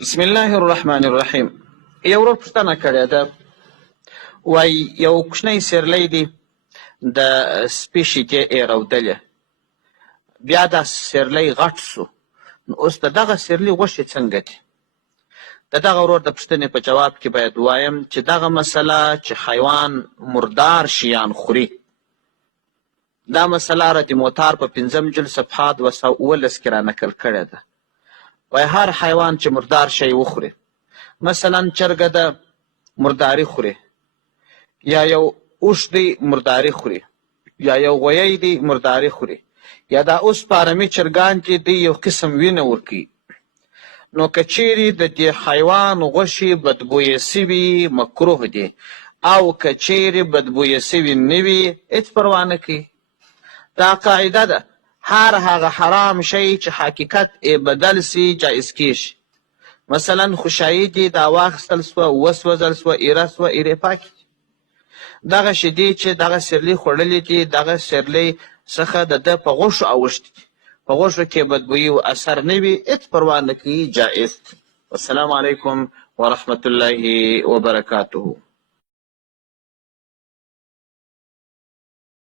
بسم الله الرحمن الرحیم. یو ورور پوښتنه کړې ده، وایي یو کوچنی سیرلی دی، د سپي شیدې یې رودلې، بیا دا سیرلی غټ سو، نو اوس د دغه سیرلي غوښې څنګه دي؟ د دغه ورور د پوښتنې په جواب کې باید ووایم چې دغه مسله چې حیوان مردار شیان خوري، دا مسله رد موتار په 5 جلد صفحه 219 کې رانقل کړې ده. وایي هر حیوان چې مردار شی وخوري، مثلا چرګه ده مرداري خوري، یا یو اوښ دی مرداري خوري، یا یو غویی دی مرداري خوري، یا دا اوس په آرامي چرګان چې دی یو قسم وینه ورکوي، نو که چیرې د دې حیوان غوښې بدبویه سوي مکروه دي، او که چیرې بدبویه سوي نه وي هېڅ پروا نه کوي. دا قاعده ده، هر هغه حرام شی چې حقیقت یې بدل سي جایز کیږي. مثلا خوشایي دي دا واخیستل سوه، وسوځل سوه، ایره سوه، ایرې پاکې دي. دغه شیدې چې دغه سیرلي خوړلې دي، دغه سیرلي څخه د ده په غوښو اوښتي دي، په غوښو کې بدبویي و اثر نه وي، هېڅ پروا نه کوي، جایز. والسلام علیکم ورحمة الله وبرکاته.